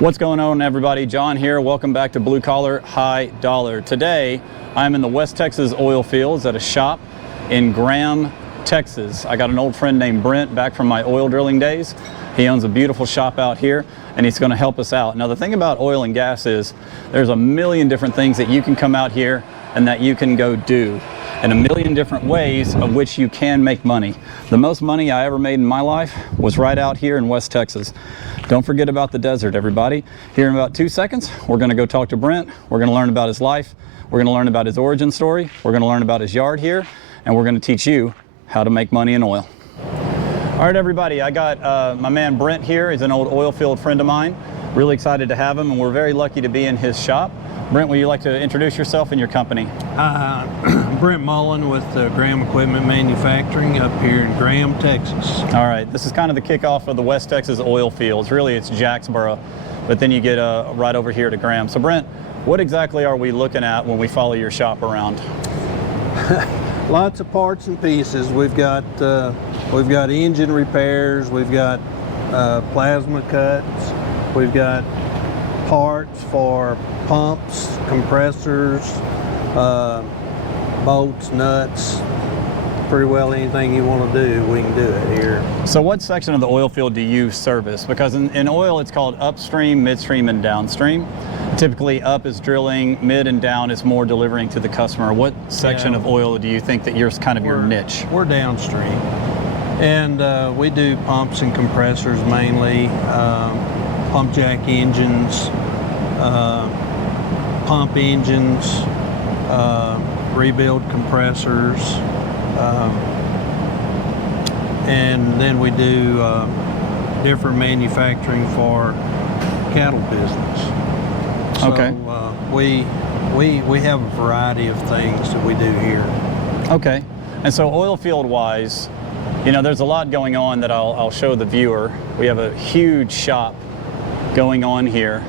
What's going on, everybody? John here. Welcome back to Blue Collar High Dollar. Today I'm in the West Texas oil fields at a shop in Graham, Texas. I got an old friend named Brent back from my oil drilling days. He owns a beautiful shop out here and he's going to help us out. Now, the thing about oil and gas is there's a million different things that you can come out here and that you can go do, and a million different ways of which you can make money. The most money I ever made in my life was right out here in West Texas. Don't forget about the desert, everybody. Here in about 2 seconds, we're going to go talk to Brent. We're going to learn about his life. We're going to learn about his origin story. We're going to learn about his yard here, and we're going to teach you how to make money in oil. All right, everybody, I got my man Brent here. He's an old oil field friend of mine. Really excited to have him, and we're very lucky to be in his shop. Brent, would you like to introduce yourself and your company? Brent Mullen with Graham Equipment Manufacturing up here in Graham, Texas. All right, this is kind of the kickoff of the West Texas oil fields. Really, it's Jacksboro, but then you get right over here to Graham. So Brent, what exactly are we looking at when we follow your shop around? Lots of parts and pieces. We've got engine repairs, we've got plasma cuts, we've got parts for pumps, compressors, bolts, nuts. Pretty well anything you want to do, we can do it here. So what section of the oil field do you service? Because in oil it's called upstream, midstream, and downstream. Typically up is drilling, mid and down is more delivering to the customer. What section of oil do you think that yours kind of your niche? We're downstream. And we do pumps and compressors mainly, pump jack engines, pump engines, rebuild compressors, and then we do different manufacturing for cattle business. So, okay. We have a variety of things that we do here. Okay. And so oil field wise, you know, there's a lot going on that I'll show the viewer. We have a huge shop going on here.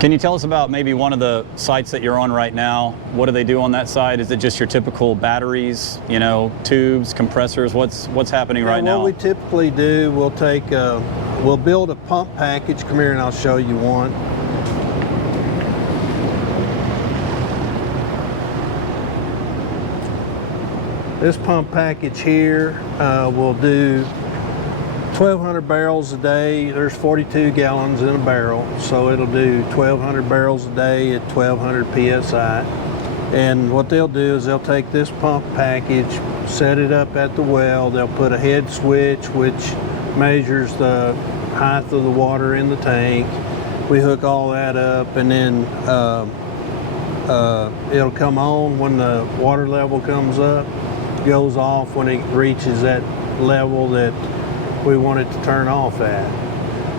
Can you tell us about maybe one of the sites that you're on right now? What do they do on that side? Is it just your typical batteries, you know, tubes, compressors? What's happening right now? What we typically do, we'll build a pump package. Come here and I'll show you one. This pump package here will do 1,200 barrels a day. There's 42 gallons in a barrel, so it'll do 1,200 barrels a day at 1,200 psi. And what they'll do is they'll take this pump package, set it up at the well. They'll put a head switch which measures the height of the water in the tank. We hook all that up, and then it'll come on when the water level comes up, goes off when it reaches that level that we want it to turn off at.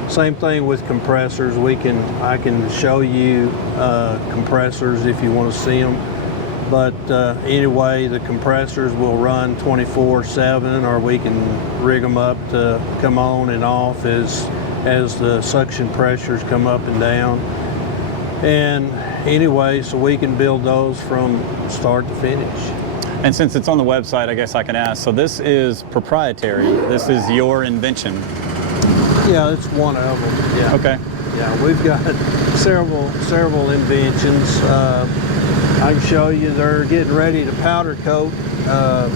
Same thing with compressors. I can show you compressors if you want to see them. But anyway, the compressors will run 24/7, or we can rig them up to come on and off as the suction pressures come up and down. And anyway, so we can build those from start to finish. And since it's on the website, I guess I can ask, so this is proprietary, this is your invention? Yeah, it's one of them, yeah. Okay. Yeah, we've got several inventions. I can show you, they're getting ready to powder coat a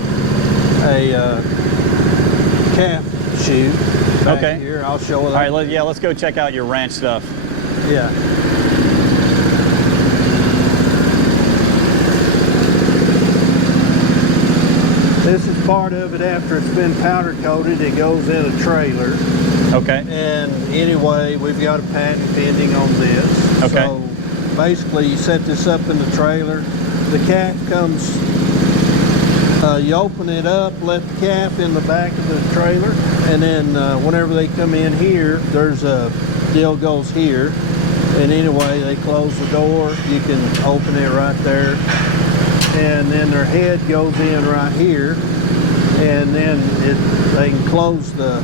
calf chute back here. I'll show you that. All right, let's go check out your ranch stuff. Yeah. This is part of it. After it's been powder coated, it goes in a trailer. Okay. And anyway, we've got a patent pending on this. Okay. So basically, you set this up in the trailer. The calf comes, you open it up, let the calf in the back of the trailer, and then whenever they come in here, there's a deal goes here. And anyway, they close the door. You can open it right there. And then their head goes in right here, and then they can close that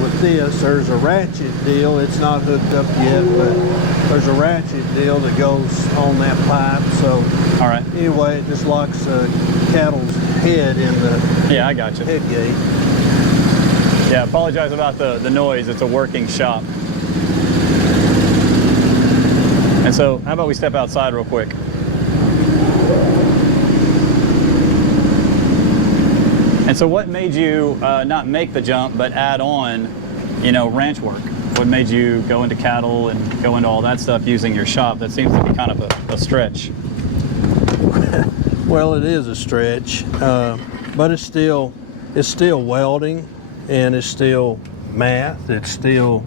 with this. There's a ratchet deal. It's not hooked up yet, but there's a ratchet deal that goes on that pipe. So all right. Anyway, it just locks the cattle's head in the I got you. head gate. Yeah, apologize about the noise. It's a working shop. And so, how about we step outside real quick? And so what made you not make the jump, but add on, ranch work? What made you go into cattle and go into all that stuff using your shop? That seems to be kind of a stretch. Well, it is a stretch, but it's still welding, and it's still math. It's still,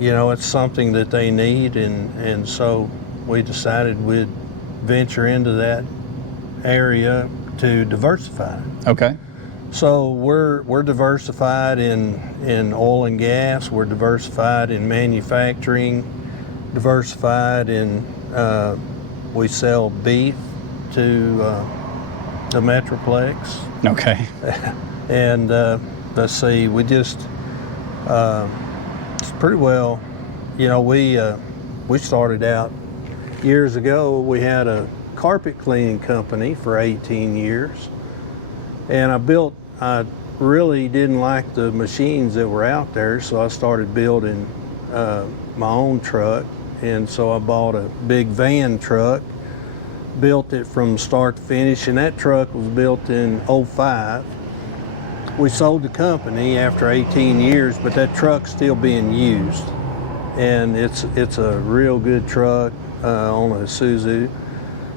it's something that they need, and so we decided we'd venture into that area to diversify. Okay. So we're diversified in oil and gas. We're diversified in manufacturing. Diversified in we sell beef to the Metroplex. Okay. And let's see, we just it's pretty well. We started out years ago. We had a carpet cleaning company for 18 years, and I really didn't like the machines that were out there, so I started building my own truck, and so I bought a big van truck, built it from start to finish, and that truck was built in '05. We sold the company after 18 years, but that truck's still being used, and it's a real good truck on a Isuzu.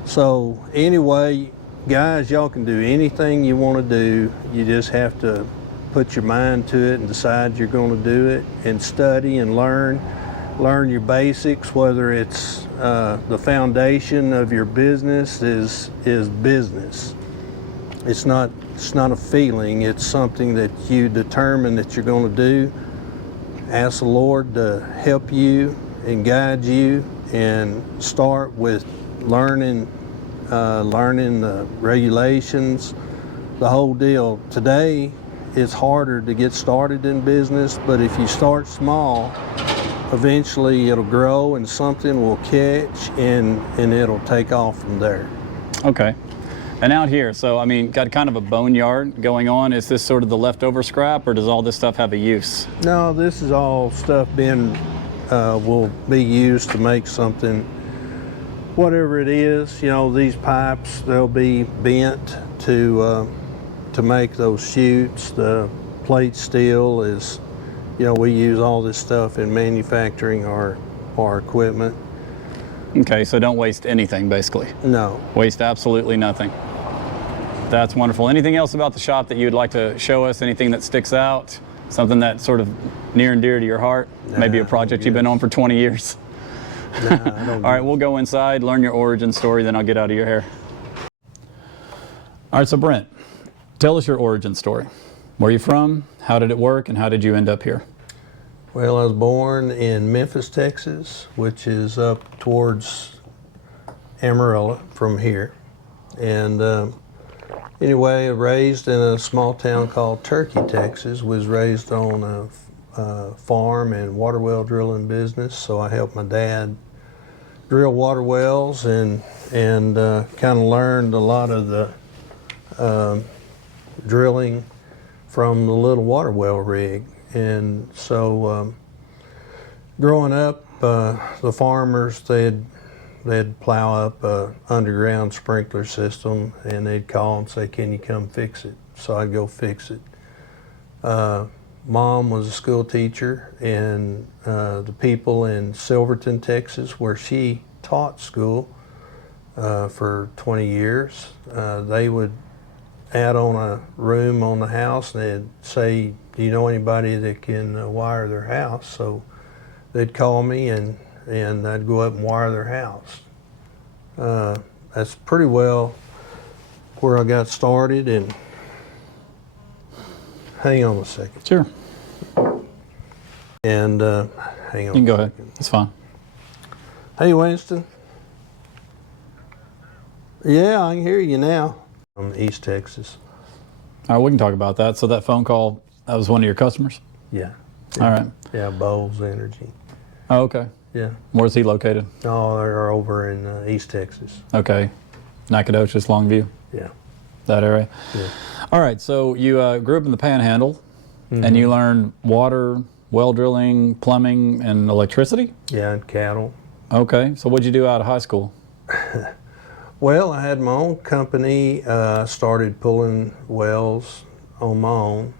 So anyway, guys, y'all can do anything you want to do. You just have to put your mind to it and decide you're going to do it, and study and learn your basics. Whether it's the foundation of your business is business. It's not a feeling. It's something that you determine that you're going to do. Ask the Lord to help you and guide you, and start with learning the regulations, the whole deal. Today, it's harder to get started in business, but if you start small, eventually it'll grow and something will catch, and it'll take off from there. Okay. And out here, so got kind of a boneyard going on. Is this sort of the leftover scrap, or does all this stuff have a use? No, this is all stuff will be used to make something, whatever it is. These pipes, they'll be bent to make those chutes. The plate steel is, we use all this stuff in manufacturing our equipment. Okay, so don't waste anything, basically. No. Waste absolutely nothing. That's wonderful. Anything else about the shop that you'd like to show us? Anything that sticks out? Something that's sort of near and dear to your heart? Maybe a project you've been on for 20 years? Nah, I don't. All right, we'll go inside, learn your origin story, then I'll get out of your hair. All right, so Brent, tell us your origin story. Where are you from? How did it work? And how did you end up here? Well, I was born in Memphis, Texas, which is up towards Amarillo from here. And anyway, raised in a small town called Turkey, Texas. Was raised on a farm and water well drilling business. So I helped my dad drill water wells, and kind of learned a lot of the drilling from the little water well rig. And so growing up, the farmers, they'd plow up a underground sprinkler system, and they'd call and say, "Can you come fix it?" So I'd go fix it. Mom was a school teacher, and the people in Silverton, Texas, where she taught school for 20 years, they would add on a room on the house, and they'd say, "Do you know anybody that can wire their house?" So they'd call me, and I'd go up and wire their house. That's pretty well where I got started. And hang on a second. Sure. And hang on. You can go ahead. It's fine. Hey, Winston. Yeah, I can hear you now. From East Texas. All right, we can talk about that. So that phone call, that was one of your customers? Yeah. All right. Yeah, Bowles Energy. Oh, okay. Yeah. Where's he located? Oh, they're over in East Texas. Okay. Nacogdoches, Longview? Yeah. That area. Yeah. All right, so you grew up in the Panhandle, and you learned water, well drilling, plumbing, and electricity? Yeah, and cattle. Okay, so what'd you do out of high school? Well, I had my own company. Started pulling wells on my own.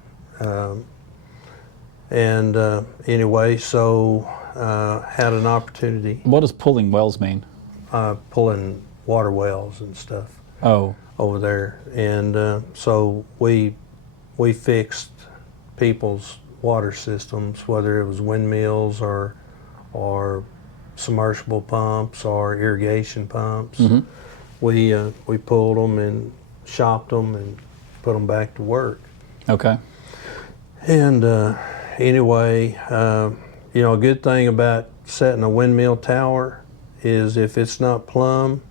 Anyway, so had an opportunity What does pulling wells mean? pulling water wells and stuff Oh, over there. And so we fixed people's water systems, whether it was windmills or submersible pumps or irrigation pumps. We pulled them and shopped them and put them back to work. okay. And anyway, a good thing about setting a windmill tower is if it's not plumbed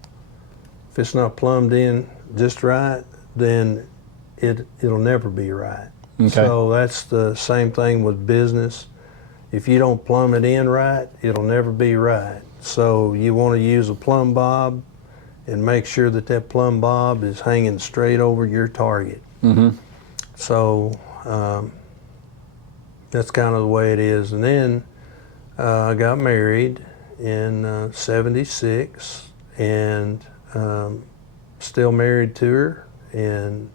in just right, then it'll never be right. Okay. So that's the same thing with business. If you don't plumb it in right, it'll never be right. So you want to use a plumb bob and make sure that plumb bob is hanging straight over your target. So that's kind of the way it is. And then I got married in '76 and still married to her, and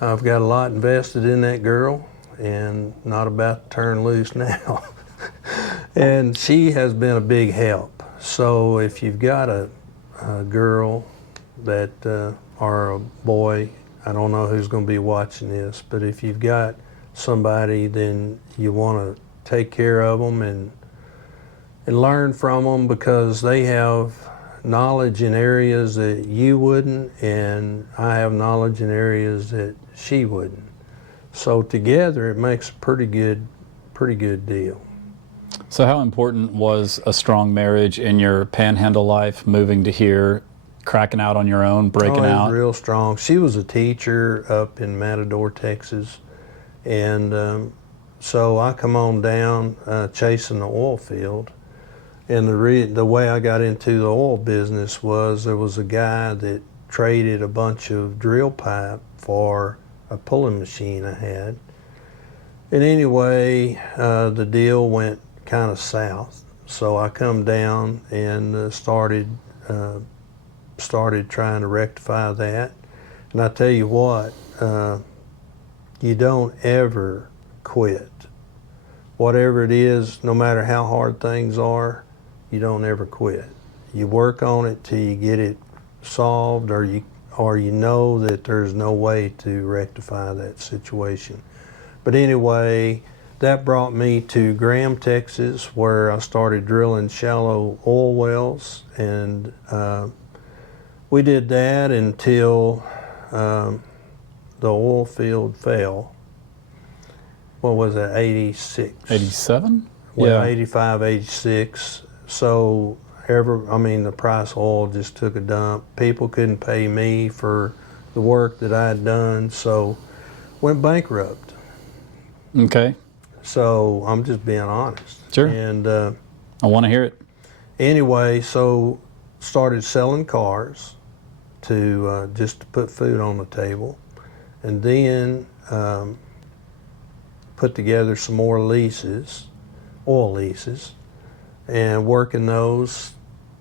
I've got a lot invested in that girl and not about to turn loose now. And she has been a big help. So if you've got a girl that or a boy, I don't know who's going to be watching this, but if you've got somebody, then you want to take care of them and learn from them, because they have knowledge in areas that you wouldn't, and I have knowledge in areas that she wouldn't. So together it makes a pretty good deal. So how important was a strong marriage in your Panhandle life, moving to here, cracking out on your own, breaking it out? was real strong. She was a teacher up in Matador, Texas, and so I come on down chasing the oil field. And the way I got into the oil business was there was a guy that traded a bunch of drill pipe for a pulling machine I had. And anyway, the deal went kind of south. So I come down and started trying to rectify that. And I tell you what, you don't ever quit. Whatever it is, no matter how hard things are, you don't ever quit. You work on it till you get it solved, or you know that there's no way to rectify that situation. But anyway, that brought me to Graham, Texas, where I started drilling shallow oil wells, and we did that until the oil field fell. What was it, 86? 87? Well, Yeah. 85, 86. So the price of oil just took a dump. People couldn't pay me for the work that I had done, so went bankrupt. Okay. So I'm just being honest. Sure. And I want to hear it. anyway, so started selling cars to just to put food on the table, and then put together some more leases, oil leases, and working those.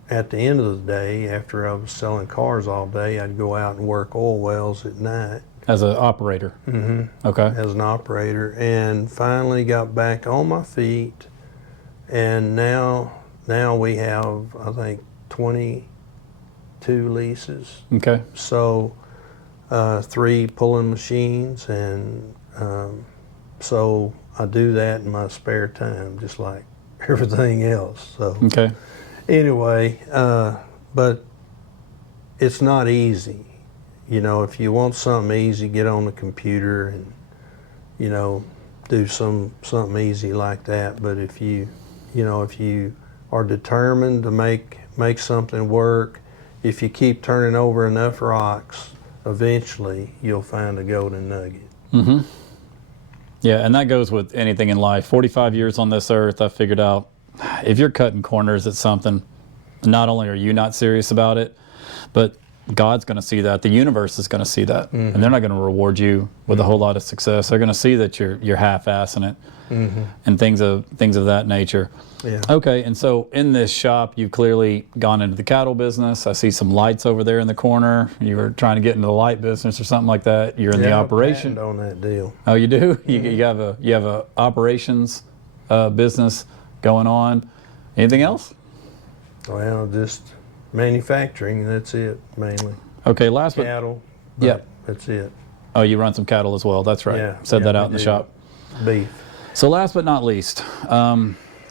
At the end of the day, after I was selling cars all day, I'd go out and work oil wells at night. As an operator? Okay. As an operator, and finally got back on my feet, and now we have, I think, 22 leases. Okay. So 3 pulling machines, and so I do that in my spare time, just like everything else. So Okay. anyway, but it's not easy. If you want something easy, get on the computer and, do something easy like that. But if you are determined to make something work, if you keep turning over enough rocks, eventually you'll find a golden nugget. Yeah, and that goes with anything in life. 45 years on this earth, I figured out if you're cutting corners at something, not only are you not serious about it, but God's going to see that. The universe is going to see that, and they're not going to reward you with a whole lot of success. They're going to see that you're half-assing it, and things of that nature. Yeah. Okay, and so in this shop, you've clearly gone into the cattle business. I see some lights over there in the corner. You were trying to get into the light business or something like that. You're in the operation. Patent on that deal. Oh, you do? You have a operations business going on. Anything else? Well, just manufacturing. That's it mainly. Okay, last but Cattle. yeah, That's it. oh, you run some cattle as well. That's right. Yeah, Said yeah, that we out in the do. shop. Beef. So last but not least,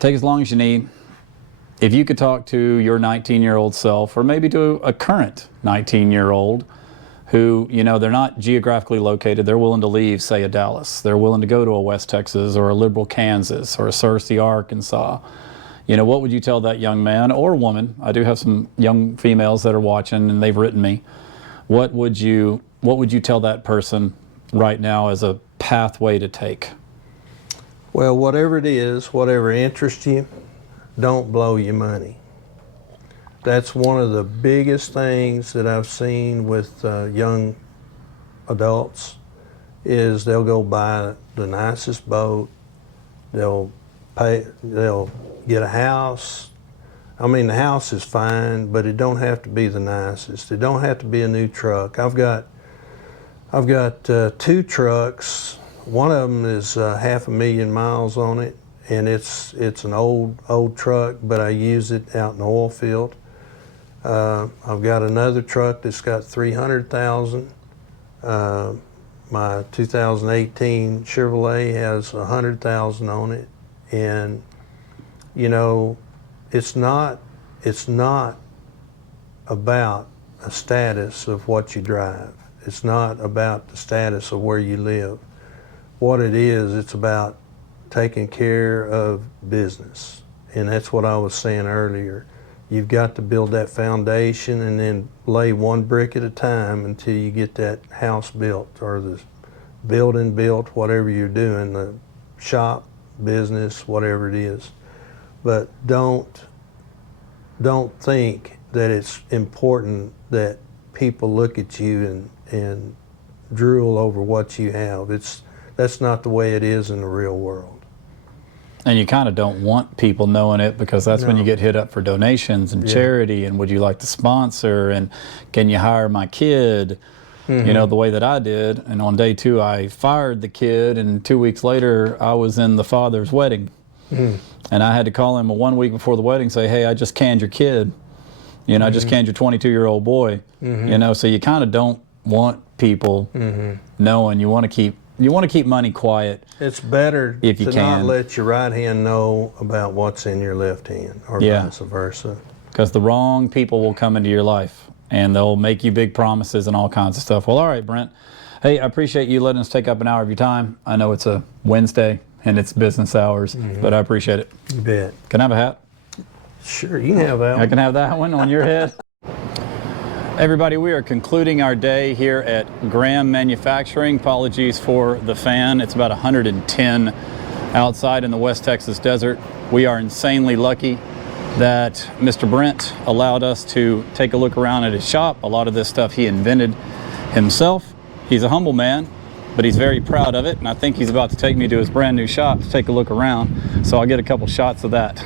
take as long as you need. If you could talk to your 19-year-old self, or maybe to a current 19-year-old who, you know, they're not geographically located, they're willing to leave, say, a Dallas. They're willing to go to a West Texas or a liberal Kansas or a Searcy, Arkansas. You know, what would you tell that young man or woman? I do have some young females that are watching and they've written me. What would you tell that person right now as a pathway to take? Well, whatever it is, whatever interests you, don't blow your money. That's one of the biggest things that I've seen with young adults is they'll go buy the nicest boat, they'll get a house. I mean, the house is fine, but it don't have to be the nicest. It don't have to be a new truck. I've got 2 trucks. One of them is 500,000 miles on it, and it's an old truck, but I use it out in the oil field. I've got another truck that's got 300,000. My 2018 Chevrolet has 100,000 on it, and you know, it's not about a status of what you drive. It's not about the status of where you live. What it is, it's about taking care of business. And that's what I was saying earlier. You've got to build that foundation and then lay one brick at a time until you get that house built or the building built, whatever you're doing, the shop, business, whatever it is. But don't think that it's important that people look at you and drool over what you have. That's not the way it is in the real world. And you kind of don't want people knowing it, because that's when you get hit up for donations and charity and would you like to sponsor and can you hire my kid? You know, the way that I did. And on day 2 I fired the kid, and 2 weeks later I was in the father's wedding. And I had to call him 1 week before the wedding, say, hey, I just canned your kid. You know, I just canned your 22-year-old boy. You know, so you kind of don't want people knowing. You want to keep money quiet. It's better if you to can. not let your right hand know about what's in your left hand, or vice versa. Because the wrong people will come into your life and they'll make you big promises and all kinds of stuff. Well, all right, Brent. Hey, I appreciate you letting us take up an hour of your time. I know it's a Wednesday and it's business hours, but I appreciate it. You bet. Can I have a hat? Sure, you can have that one. I can have that one on your head. Everybody, we are concluding our day here at Graham Manufacturing. Apologies for the fan. It's about 110 outside in the West Texas desert. We are insanely lucky that Mr. Brent allowed us to take a look around at his shop. A lot of this stuff he invented himself. He's a humble man, but he's very proud of it, and I think he's about to take me to his brand new shop to take a look around, so I'll get a couple shots of that.